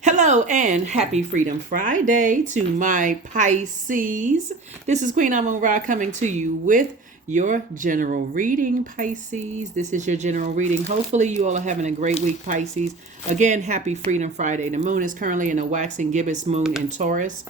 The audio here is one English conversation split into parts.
Hello and happy Freedom Friday to my Pisces. This is Queen Amun Ra coming to you with your general reading, Pisces. This is your general reading. Hopefully you all are having a great week, Pisces. Again, happy Freedom Friday. The moon is currently in a waxing gibbous moon in Taurus.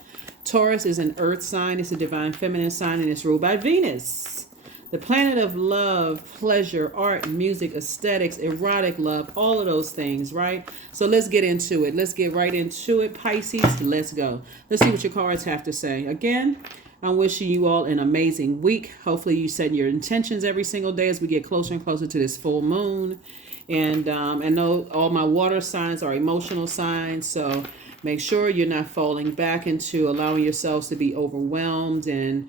Taurus is an earth sign. It's a divine feminine sign and it's ruled by Venus. The planet of love, pleasure, art, music, aesthetics, erotic love, all of those things, right? So let's get into it. Let's get right into it, Pisces. Let's go. Let's see what your cards have to say. Again, I'm wishing you all an amazing week. Hopefully you set your intentions every single day as we get closer and closer to this full moon. And I know all my water signs are emotional signs, so make sure you're not falling back into allowing yourselves to be overwhelmed and,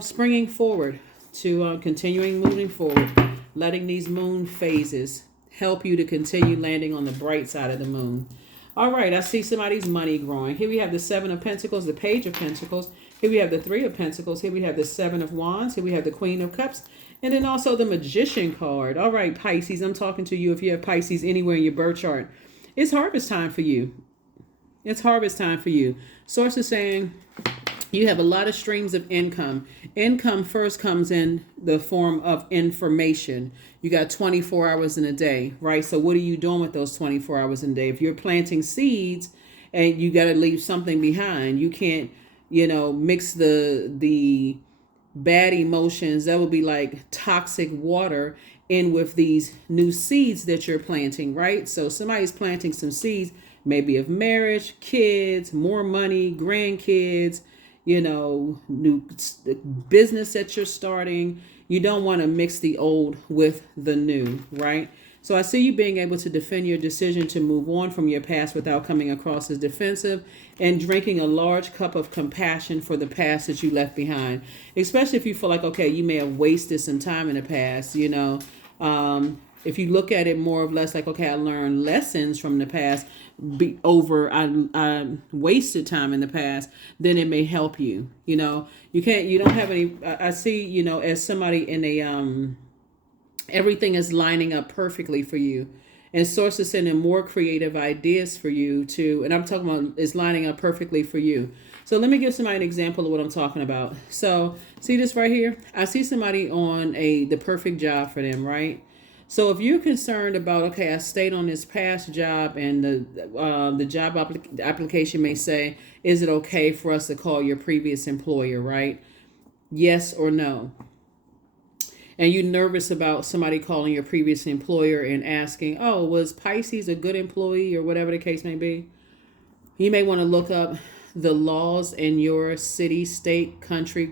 springing forward to continuing moving forward, letting these moon phases help you to continue landing on the bright side of the moon. All right, I see somebody's money growing. Here we have the Seven of Pentacles, the Page of Pentacles. Here we have the Three of Pentacles. Here we have the Seven of Wands. Here we have the Queen of Cups. And then also the Magician card. All right, Pisces, I'm talking to you if you have Pisces anywhere in your birth chart. It's harvest time for you. It's harvest time for you. Source is saying you have a lot of streams of income. Income first comes in the form of information. You got 24 hours in a day, right? So what are you doing with those 24 hours in a day? If you're planting seeds and you got to leave something behind, you can't, mix the bad emotions that would be like toxic water in with these new seeds that you're planting, right? So somebody's planting some seeds, maybe of marriage, kids, more money, grandkids, new business that you're starting. You don't want to mix the old with the new, right? So I see you being able to defend your decision to move on from your past without coming across as defensive and drinking a large cup of compassion for the past that you left behind, especially if you feel like, okay, you may have wasted some time in the past, if you look at it more or less like, okay, I learned lessons from the past I wasted time in the past, then it may help you. You don't have any, I see, as somebody in a, everything is lining up perfectly for you. And source is sending more creative ideas for you to, and I'm talking about is lining up perfectly for you. So let me give somebody an example of what I'm talking about. So see this right here? I see somebody on the perfect job for them, right? So if you're concerned about, okay, I stayed on this past job and the job application may say, is it okay for us to call your previous employer, right? Yes or no. And you're nervous about somebody calling your previous employer and asking, oh, was Pisces a good employee or whatever the case may be? You may want to look up the laws in your city, state, country,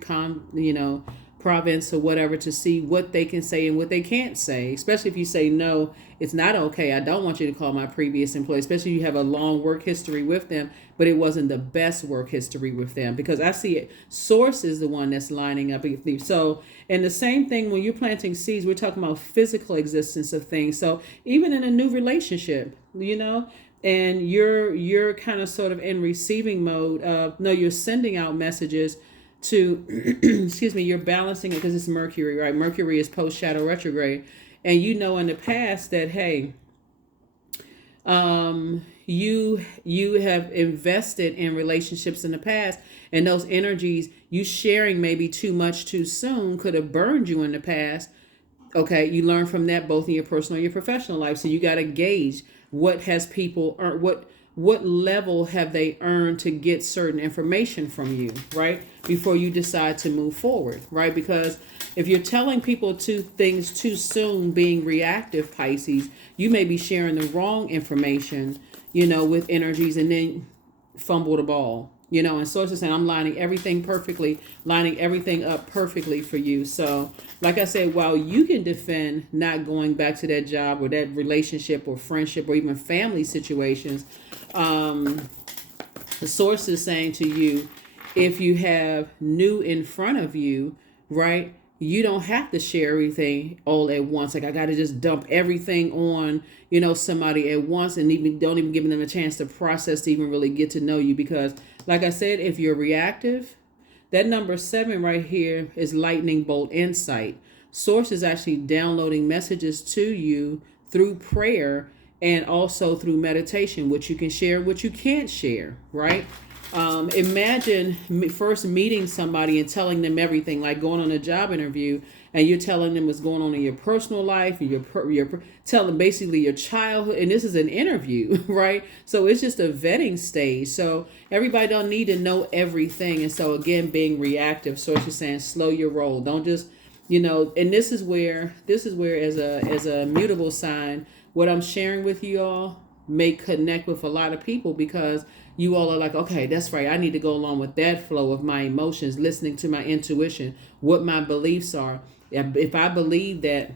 province or whatever to see what they can say and what they can't say, especially if you say, no, it's not okay. I don't want you to call my previous employee, especially if you have a long work history with them, but it wasn't the best work history with them, because I see it. Source is the one that's lining up. So, and the same thing when you're planting seeds, we're talking about physical existence of things. So even in a new relationship, and you're kind of sort of in receiving mode of, no, you're sending out messages to excuse me, you're balancing it because it's Mercury, right? Mercury is post shadow retrograde, and in the past that, hey, you have invested in relationships in the past, and those energies you sharing maybe too much too soon could have burned you in the past. Okay, you learn from that both in your personal and your professional life. So you got to gauge what has people earned, what level have they earned to get certain information from you, right? Before you decide to move forward, right? Because if you're telling people things too soon, being reactive, Pisces, you may be sharing the wrong information, with energies and then fumble the ball, and sources saying, I'm lining everything up perfectly for you. So like I said, while you can defend not going back to that job or that relationship or friendship or even family situations, the source is saying to you, if you have new in front of you, right, you don't have to share everything all at once. Like, I got to just dump everything on, somebody at once and don't even give them a chance to process, to even really get to know you. Because like I said, if you're reactive, that number 7 right here is lightning bolt insight. Source is actually downloading messages to you through prayer and also through meditation, what you can share, what you can't share, right? Imagine first meeting somebody and telling them everything, like going on a job interview, and you're telling them what's going on in your personal life, and you're telling basically your childhood, and this is an interview, right? So it's just a vetting stage. So everybody don't need to know everything, and so again, being reactive. So it's just saying, slow your roll. Don't just, and this is where as a mutable sign, what I'm sharing with you all may connect with a lot of people, because you all are like, okay, that's right, I need to go along with that flow of my emotions, listening to my intuition, what my beliefs are. If I believe that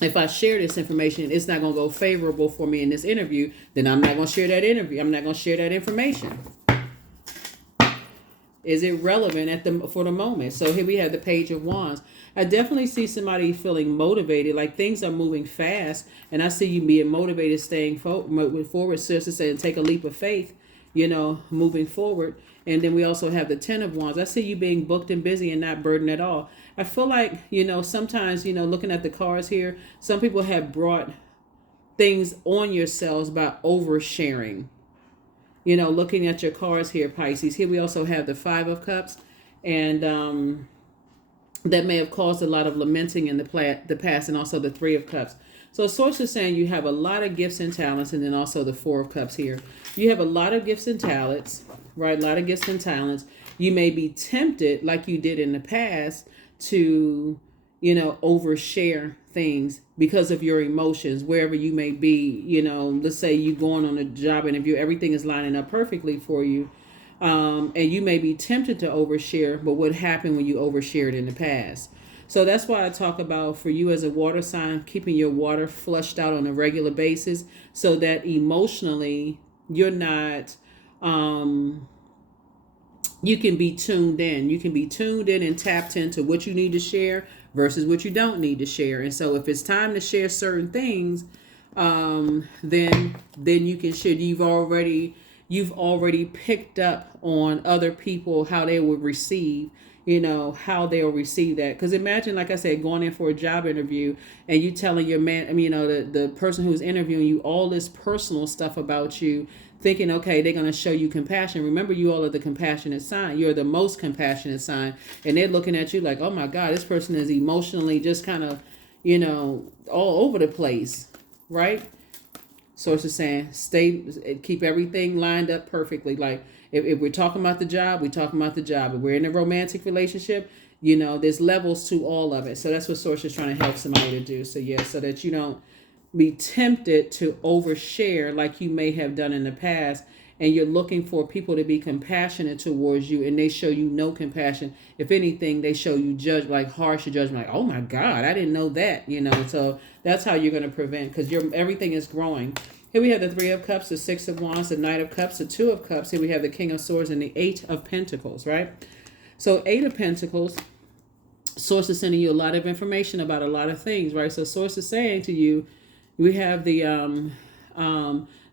if I share this information, it's not going to go favorable for me in this interview, then I'm not going to share that interview. I'm not going to share that information. Is it relevant for the moment? So here we have the Page of Wands. I definitely see somebody feeling motivated, like things are moving fast, and I see you being motivated, staying forward. Sister saying, take a leap of faith, moving forward. And then we also have the Ten of Wands. I see you being booked and busy and not burdened at all. I feel like, sometimes, looking at the cards here, some people have brought things on yourselves by oversharing. Looking at your cards here, Pisces. Here we also have the Five of Cups, and that may have caused a lot of lamenting in the past, and also the Three of Cups. So Source is saying you have a lot of gifts and talents, and then also the Four of Cups here. You have a lot of gifts and talents, right? A lot of gifts and talents. You may be tempted, like you did in the past, to, overshare things because of your emotions, wherever you may be. Let's say you going on a job interview, everything is lining up perfectly for you. And you may be tempted to overshare, but what happened when you overshared in the past? So that's why I talk about, for you as a water sign, keeping your water flushed out on a regular basis, so that emotionally you're not, you can be tuned in. You can be tuned in and tapped into what you need to share versus what you don't need to share. And so if it's time to share certain things, then you can share. You've already picked up on other people, how they will receive, how they'll receive that. Because imagine, like I said, going in for a job interview and you telling your man, the person who's interviewing you all this personal stuff about you, thinking, okay, they're going to show you compassion. Remember, you all are the compassionate sign. You're the most compassionate sign. And they're looking at you like, oh my God, this person is emotionally just kind of, all over the place, right? Source is saying, keep everything lined up perfectly. Like if we're talking about the job, we're talking about the job. If we're in a romantic relationship, there's levels to all of it. So that's what Source is trying to help somebody to do. So yeah, so that you don't be tempted to overshare like you may have done in the past, and you're looking for people to be compassionate towards you, and they show you no compassion. If anything, they show you harsh judgment, like, oh my God, I didn't know that, So that's how you're going to prevent, because everything is growing. Here we have the Three of Cups, the Six of Wands, the Knight of Cups, the Two of Cups. Here we have the King of Swords and the Eight of Pentacles, right? So Eight of Pentacles, Source is sending you a lot of information about a lot of things, right? So Source is saying to you, we have the,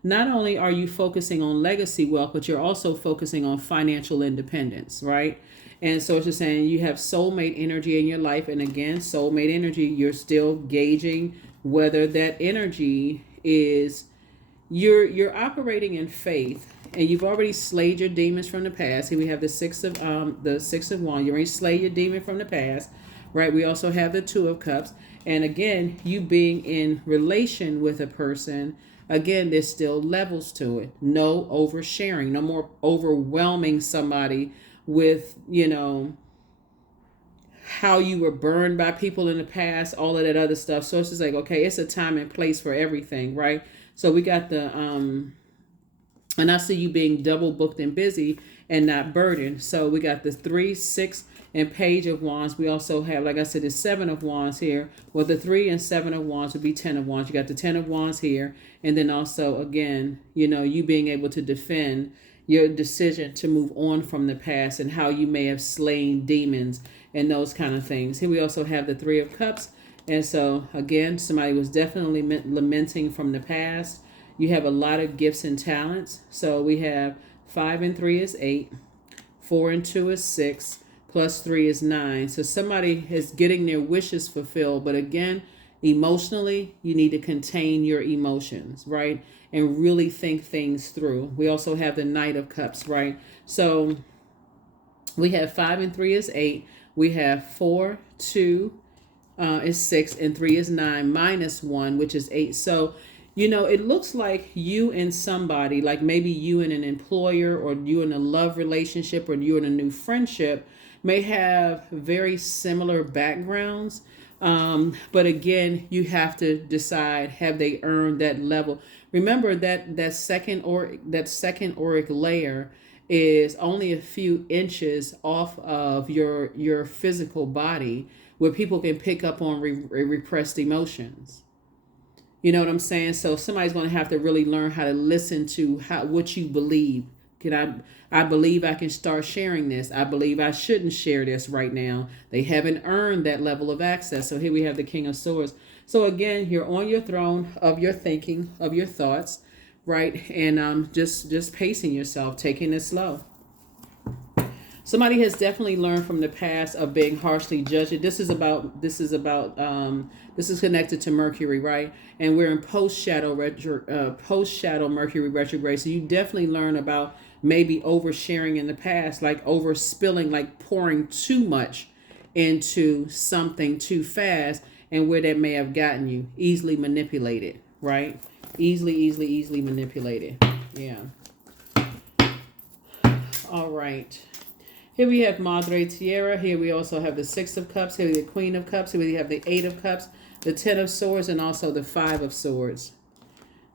not only are you focusing on legacy wealth, but you're also focusing on financial independence, right? And so it's just saying you have soulmate energy in your life. And again, soulmate energy, you're still gauging whether that energy is, you're operating in faith, and you've already slayed your demons from the past. Here we have the Six of Wands. You already slayed your demon from the past, right? We also have the Two of Cups. And again, you being in relation with a person, again, there's still levels to it. No oversharing, no more overwhelming somebody with, how you were burned by people in the past, all of that other stuff. So it's just like, okay, it's a time and place for everything, right? So we got the, and I see you being double booked and busy and not burdened. So we got the 3, 6, and Page of Wands. We also have, like I said, the Seven of Wands here. Well, the 3 and 7 of Wands would be 10 of Wands. You got the 10 of Wands here. And then also, again, you being able to defend your decision to move on from the past, and how you may have slain demons and those kind of things. Here we also have the Three of Cups. And so, again, somebody was definitely lamenting from the past. You have a lot of gifts and talents. So we have 5 and 3 is 8. 4 and 2 is 6. Plus 3 is 9. So somebody is getting their wishes fulfilled. But again, Emotionally, you need to contain your emotions, right? And really think things through. We also have the Knight of Cups, right? So we have 5 and 3 is 8. We have 4, 2 is 6, and 3 is 9, minus 1, which is 8. So, it looks like you and somebody, like maybe you and an employer, or you in a love relationship, or you in a new friendship, may have very similar backgrounds. But again, you have to decide, have they earned that level? Remember that second auric layer is only a few inches off of your physical body, where people can pick up on repressed emotions. You know what I'm saying? So somebody's going to have to really learn how to listen to what you believe. I believe I can start sharing this. I believe I shouldn't share this right now. They haven't earned that level of access. So here we have the King of Swords. So again, you're on your throne of your thinking, of your thoughts, right? And just pacing yourself, taking it slow. Somebody has definitely learned from the past of being harshly judged. This is connected to Mercury, right? And we're in post shadow Mercury retrograde. So you definitely learn about maybe oversharing in the past, like overspilling, like pouring too much into something too fast, and where that may have gotten you easily manipulated, right? Easily manipulated. Yeah. All right. Here we have Madre Tierra. Here we also have the 6 of Cups. Here we have the Queen of Cups. Here we have the 8 of Cups, the 10 of Swords, and also the 5 of Swords.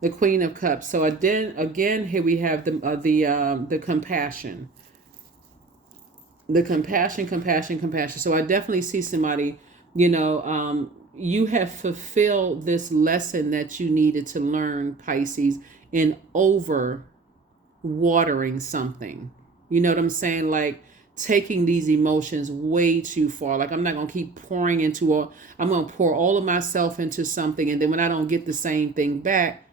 The Queen of Cups. So again, here we have the compassion. The compassion. So I definitely see somebody, you have fulfilled this lesson that you needed to learn, Pisces, in over watering something. You know what I'm saying? Like, taking these emotions way too far. Like, I'm not going to keep pouring I'm going to pour all of myself into something, and then when I don't get the same thing back,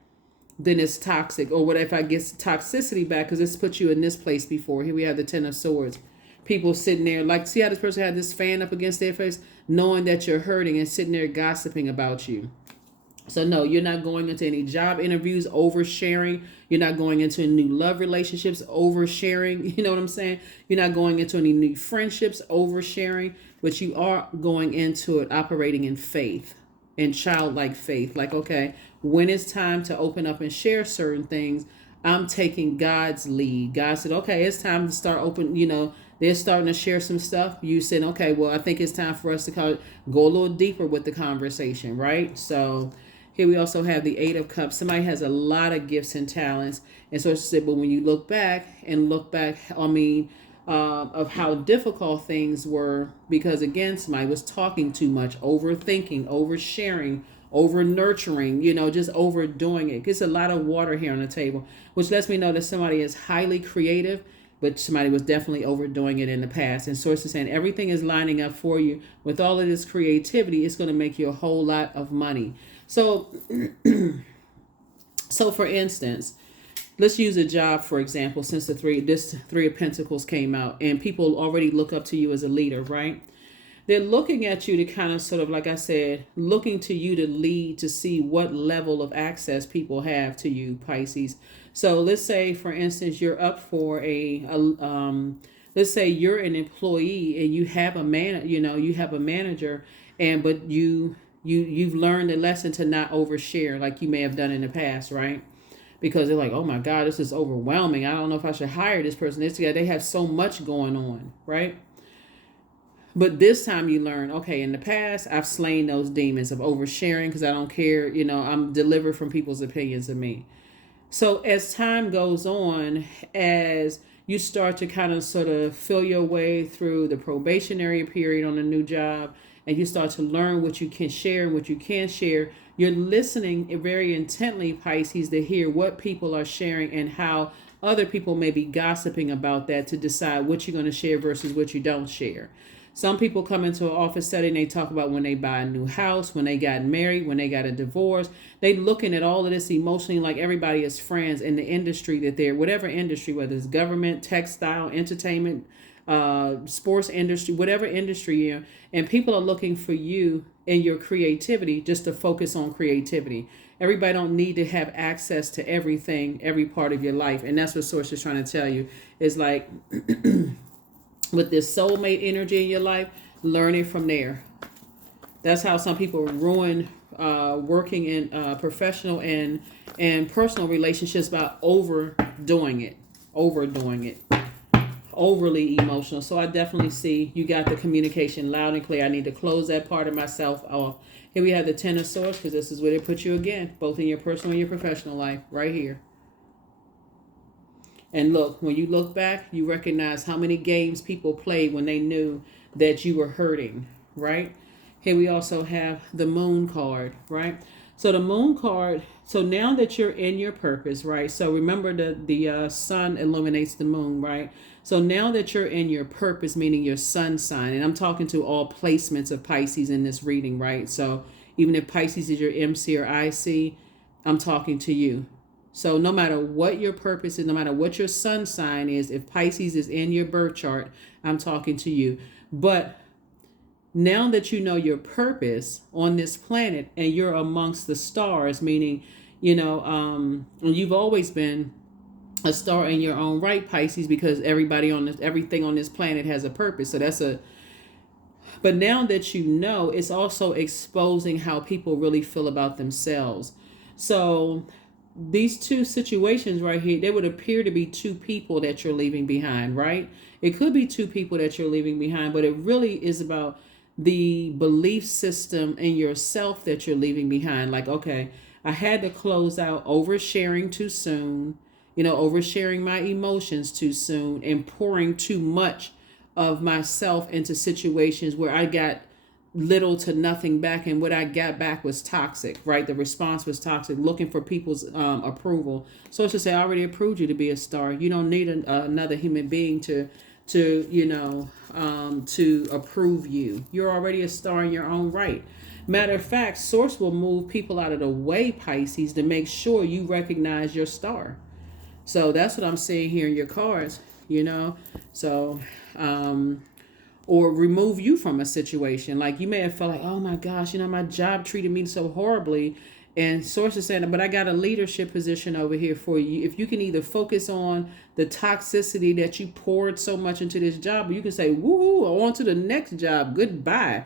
then it's toxic. Or what if I get toxicity back, because it's put you in this place before. Here we have the 10 of Swords. People sitting there, like, see how this person had this fan up against their face, knowing that you're hurting, and sitting there gossiping about you. So no, you're not going into any job interviews oversharing. You're not going into new love relationships oversharing. You know what I'm saying? You're not going into any new friendships oversharing, but you are going into it operating in faith, in childlike faith. Like, okay, when it's time to open up and share certain things, I'm taking God's lead. God said, okay, it's time to start they're starting to share some stuff. You said, okay, well, I think it's time for us to go a little deeper with the conversation, right? So here we also have the 8 of Cups. Somebody has a lot of gifts and talents. And so she said, but when you look back, of how difficult things were, because again, somebody was talking too much, overthinking, oversharing, over nurturing, just overdoing it. It's a lot of water here on the table, which lets me know that somebody is highly creative, but somebody was definitely overdoing it in the past. And Source is saying everything is lining up for you. With all of this creativity, it's going to make you a whole lot of money. So, for instance, let's use a job, for example, since this three of Pentacles came out, and people already look up to you as a leader, right? They're looking at you to kind of sort of, like I said, looking to you to lead, to see what level of access people have to you, Pisces. So let's say, for instance, you're up for let's say you're an employee and you have a manager, but you've learned a lesson to not overshare like you may have done in the past, right? Because they're like, oh my God, this is overwhelming. I don't know if I should hire this person. They have so much going on, right? But this time you learn, okay, in the past, I've slain those demons of oversharing because I don't care. I'm delivered from people's opinions of me. So as time goes on, as you start to kind of sort of feel your way through the probationary period on a new job, and you start to learn what you can share and what you can't share, you're listening very intently, Pisces, to hear what people are sharing and how other people may be gossiping about that, to decide what you're going to share versus what you don't share. Some people come into an office setting, they talk about when they buy a new house, when they got married, when they got a divorce. They looking at all of this emotionally like everybody is friends in the industry that they're, whatever industry, whether it's government, textile, entertainment, sports industry, whatever industry you're in, and people are looking for you and your creativity just to focus on creativity. Everybody don't need to have access to everything, every part of your life. And that's what Source is trying to tell you. Is like with this soulmate energy in your life, learn it from there. That's how some people ruin working in professional and personal relationships by overdoing it, overly emotional. So I definitely see you got the communication loud and clear. I need to close that part of myself off. Here we have the Ten of Swords, because this is where they put you again, both in your personal and your professional life, right here. And look, when you look back, you recognize how many games people played when they knew that you were hurting, right? Here we also have the Moon card, right? So the Moon card, so now that you're in your purpose, right? So remember the sun illuminates the moon, right? So now that you're in your purpose, meaning your sun sign, and I'm talking to all placements of Pisces in this reading, right? So even if Pisces is your MC or IC, I'm talking to you. So no matter what your purpose is, no matter what your sun sign is, if Pisces is in your birth chart, I'm talking to you. But now that you know your purpose on this planet and you're amongst the stars, meaning, you've always been a star in your own right, Pisces, because everything on this planet has a purpose. So but now that you know, it's also exposing how people really feel about themselves. So these two situations right here, they would appear to be two people that you're leaving behind, right? It could be two people that you're leaving behind, but it really is about the belief system in yourself that you're leaving behind. Like, okay, I had to close out oversharing too soon, oversharing my emotions too soon and pouring too much of myself into situations where I got little to nothing back, and what I got back was toxic, right? The response was toxic, looking for people's approval. So it's to say, I already approved you to be a star. You don't need another human being to approve you. You're already a star in your own right. Matter of fact, Source will move people out of the way, Pisces, to make sure you recognize your star. So that's what I'm seeing here in your cards, So, or remove you from a situation. Like you may have felt like, oh my gosh, my job treated me so horribly. And Source is saying, but I got a leadership position over here for you. If you can either focus on the toxicity that you poured so much into this job, or you can say, woohoo, on to the next job. Goodbye,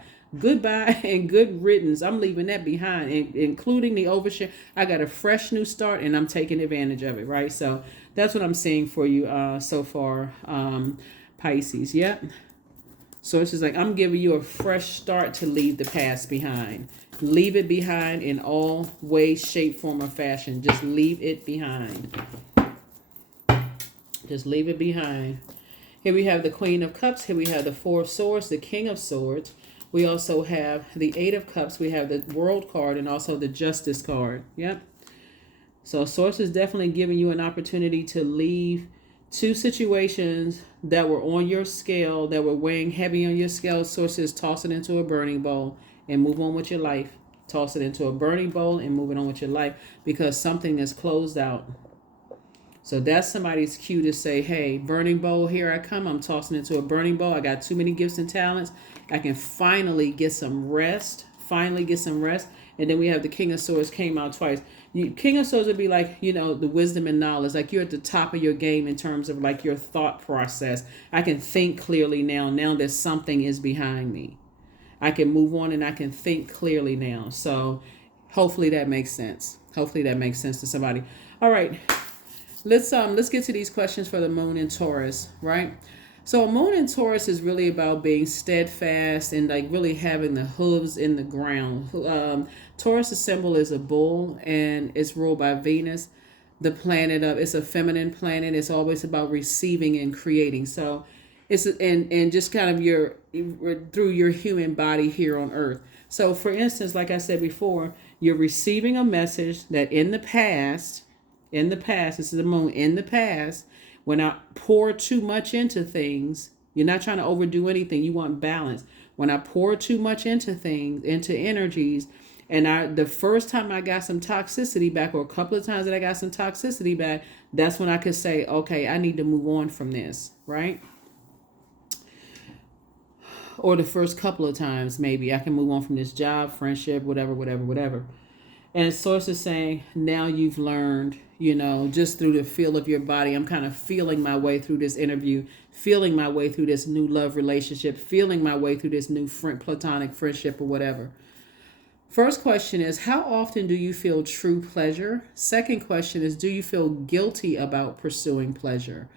and good riddance. I'm leaving that behind, including the overshare. I got a fresh new start, and I'm taking advantage of it, right? So that's what I'm seeing for you so far, Pisces. Yep. So it's just like, I'm giving you a fresh start to leave the past behind. Leave it behind in all ways, shape, form, or fashion. Just leave it behind. Just leave it behind. Here we have the Queen of Cups. Here we have the Four of Swords, the King of Swords. We also have the Eight of Cups. We have the World card and also the Justice card. Yep. So Source is definitely giving you an opportunity to leave two situations that were on your scale, that were weighing heavy on your scale. Source is toss it into a burning bowl and move on with your life. Toss it into a burning bowl and move it on with your life, because something is closed out. So that's somebody's cue to say, hey, burning bowl, here I come. I'm tossing into a burning bowl. I got too many gifts and talents. I can finally get some rest. And then we have the King of Swords came out twice. King of Swords would be like, the wisdom and knowledge. Like you're at the top of your game in terms of like your thought process. I can think clearly now that something is behind me. I can move on and I can think clearly now. So hopefully that makes sense. To somebody. All right. Let's get to these questions for the Moon in Taurus, right? So a Moon in Taurus is really about being steadfast and like really having the hooves in the ground. Taurus' symbol is a bull, and it's ruled by Venus, the planet it's a feminine planet. It's always about receiving and creating. So it's and just kind of through your human body here on Earth. So for instance, like I said before, you're receiving a message that in the past, this is the Moon, in the past, when I pour too much into things, you're not trying to overdo anything. You want balance. When I pour too much into things, into energies, and the first time I got some toxicity back, or a couple of times that I got some toxicity back, that's when I could say, okay, I need to move on from this, right? or the first couple of times, maybe I can move on from this job, friendship, whatever. And source is saying, now you've learned, just through the feel of your body. I'm kind of feeling my way through this interview, feeling my way through this new love relationship, feeling my way through this new platonic friendship or whatever. First question is, how often do you feel true pleasure? Second question is, do you feel guilty about pursuing pleasure?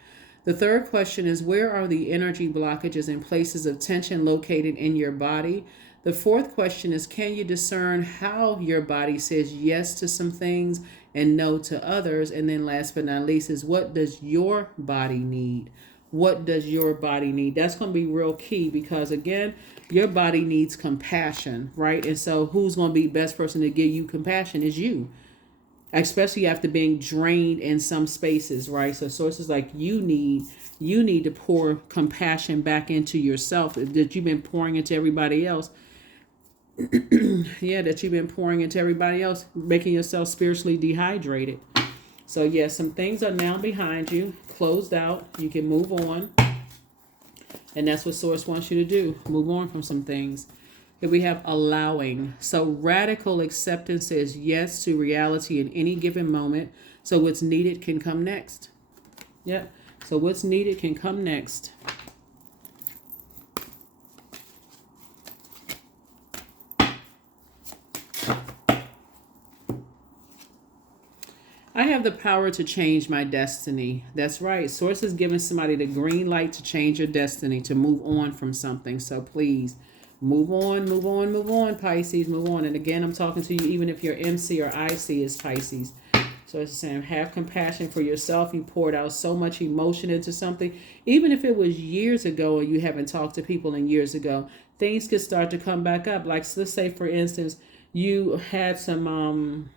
The third question is, where are the energy blockages and places of tension located in your body? The fourth question is, can you discern how your body says yes to some things and no to others? And then last but not least is, what does your body need? What does your body need? That's going to be real key, because again, your body needs compassion, right? And so who's going to be the best person to give you compassion is you, especially after being drained in some spaces, right? So sources like you need to pour compassion back into yourself that you've been pouring into everybody else. Yeah, that you've been pouring into everybody else, making yourself spiritually dehydrated. So yeah, some things are now behind you, closed out. You can move on. And that's what Source wants you to do. Move on from some things. Here we have allowing. So radical acceptance says yes to reality in any given moment. So what's needed can come next. Yep. So what's needed can come next. I have the power to change my destiny. That's right. Source is giving somebody the green light to change your destiny, to move on from something. So please move on, Pisces, move on. And again, I'm talking to you even if your MC or IC is Pisces. So it's saying, have compassion for yourself. You poured out so much emotion into something. Even if it was years ago and you haven't talked to people in years ago, things could start to come back up. Like, let's say, for instance, you had some...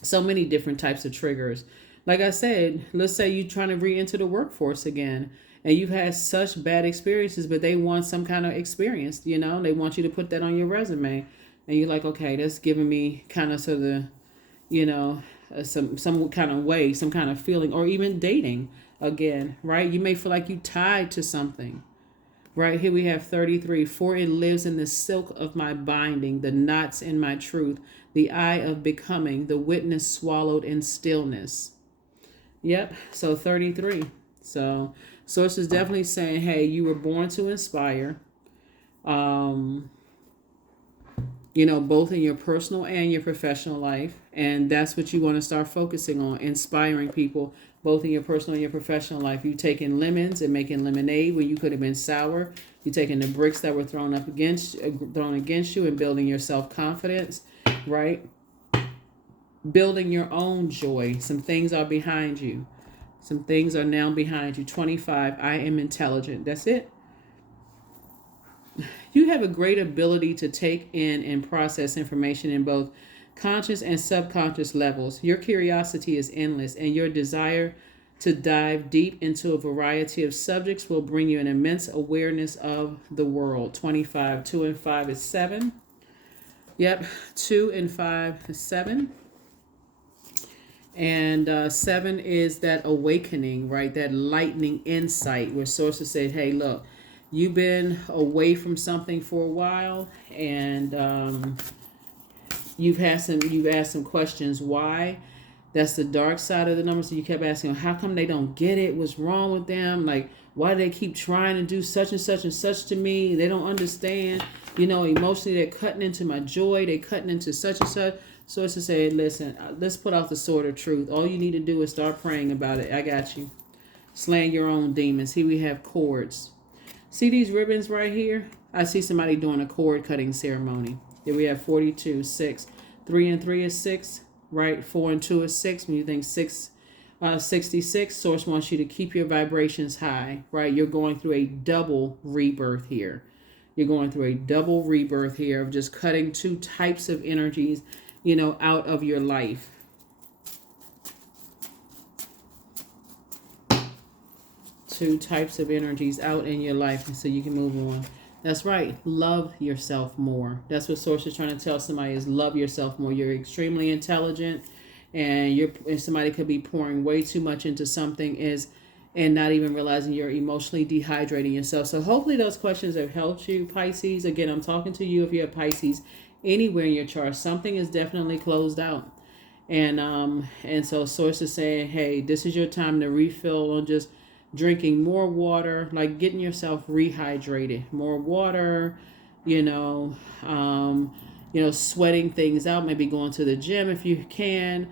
so many different types of triggers. Like I said, let's say you're trying to re-enter the workforce again and you've had such bad experiences, but they want some kind of experience, they want you to put that on your resume. And you're like, okay, that's giving me kind of sort of, some kind of way, some kind of feeling, or even dating again, right? You may feel like you tied to something. Right here we have 33. For it lives in the silk of my binding, the knots in my truth, the eye of becoming, the witness swallowed in stillness. Yep. So 33. So Source is definitely saying, hey, you were born to inspire. Both in your personal and your professional life. And that's what you want to start focusing on, inspiring people, both in your personal and your professional life. You've taken lemons and making lemonade when you could have been sour. You've taken the bricks that were thrown against you and building your self-confidence, right? Building your own joy. Some things are behind you. Some things are now behind you. 25, I am intelligent. That's it. You have a great ability to take in and process information in both conscious and subconscious levels. Your curiosity is endless, and your desire to dive deep into a variety of subjects will bring you an immense awareness of the world. 25, 2 and 5 is 7. Yep, 2 and 5 is 7. And 7 is that awakening, right? That lightning insight where sources say, hey, look, you've been away from something for a while, and you've asked some questions. Why? That's the dark side of the numbers. So you kept asking, how come they don't get it? What's wrong with them? Like, why do they keep trying to do such and such and such to me? They don't understand. Emotionally, they're cutting into my joy. They're cutting into such and such. So it's to say, listen, let's put out the sword of truth. All you need to do is start praying about it. I got you. Slaying your own demons. Here we have cords. See these ribbons right here? I see somebody doing a cord cutting ceremony. Here we have 42, 6. 3 and 3 is 6, right? 4 and 2 is 6. When you think 66, Source wants you to keep your vibrations high, right? You're going through a double rebirth here. You're going through a double rebirth here of just cutting two types of energies, out of your life. Two types of energies out in your life, and so you can move on. That's right. Love yourself more. That's what Source is trying to tell somebody, is love yourself more. You're extremely intelligent, and somebody could be pouring way too much into something. and not even realizing you're emotionally dehydrating yourself. So hopefully those questions have helped you, Pisces. Again, I'm talking to you if you have Pisces anywhere in your chart. Something is definitely closed out. And so source is saying, hey, this is your time to refill on just drinking more water, like getting yourself rehydrated, more water, you know, sweating things out, maybe going to the gym if you can,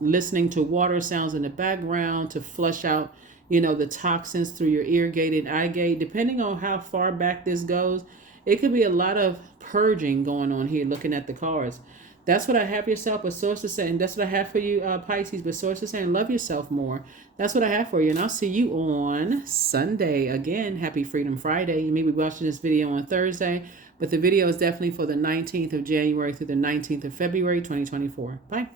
listening to water sounds in the background to flush out, the toxins through your ear gate and eye gate. Depending on how far back this goes, it could be a lot of purging going on here, looking at the cards. That's what I have yourself, but source is saying, that's what I have for you, Pisces, but source is saying, love yourself more. That's what I have for you, and I'll see you on Sunday. Again, happy Freedom Friday. You may be watching this video on Thursday, but the video is definitely for the 19th of January through the 19th of February, 2024. Bye.